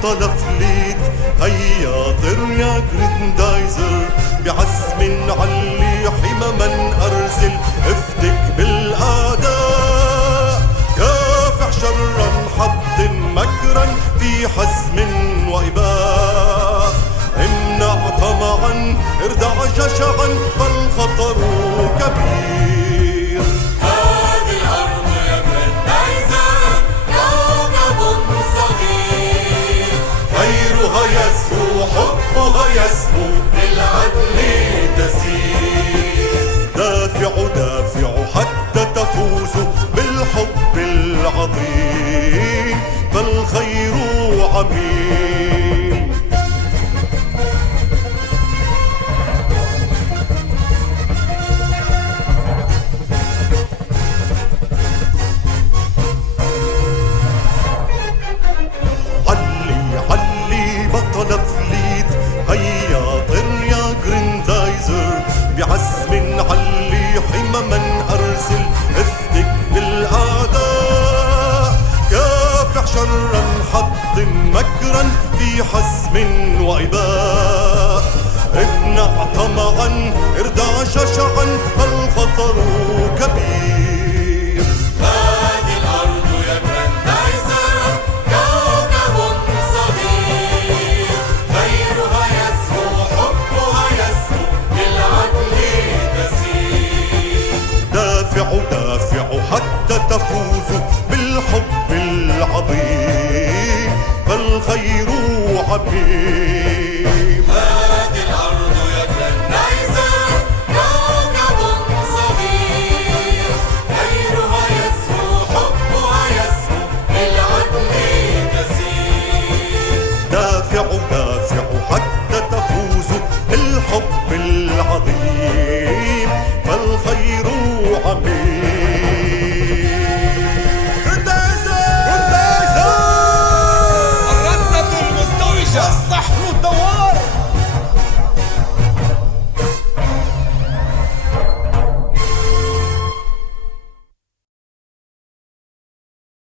بطل فليت، هيا طر يا جريندايزر بعزم علي حمما أرسل، افتك بالأعداء كافح شرا حطم مكرا في حزم وإباء، امنع طمعا اردع جشعا فالخطر كبير. هذه الأرض يا جريندايزر كوكب صغير، خيرها يسمو حبها يسمو بالعدل تسير، دافعوا دافعوا حتى تفوزوا بالحب العظيم، فالخير عميم. علي علي بطل فليت، هيا طر يا جريندايزر بعزم علي حمما أرسل، افتك بالأعداء كافح شرا حطم مكرا في حزم وإباء، امنع طمعا اردع جشعا فالخطر كبير. هذه الأرض يا جريندايزر كوكب صغير، خيرها يسمو حبها يسمو بالعدل تسير، دافعوا دافعوا حتى تفوزوا بالحب العظيم، فالخير عميم.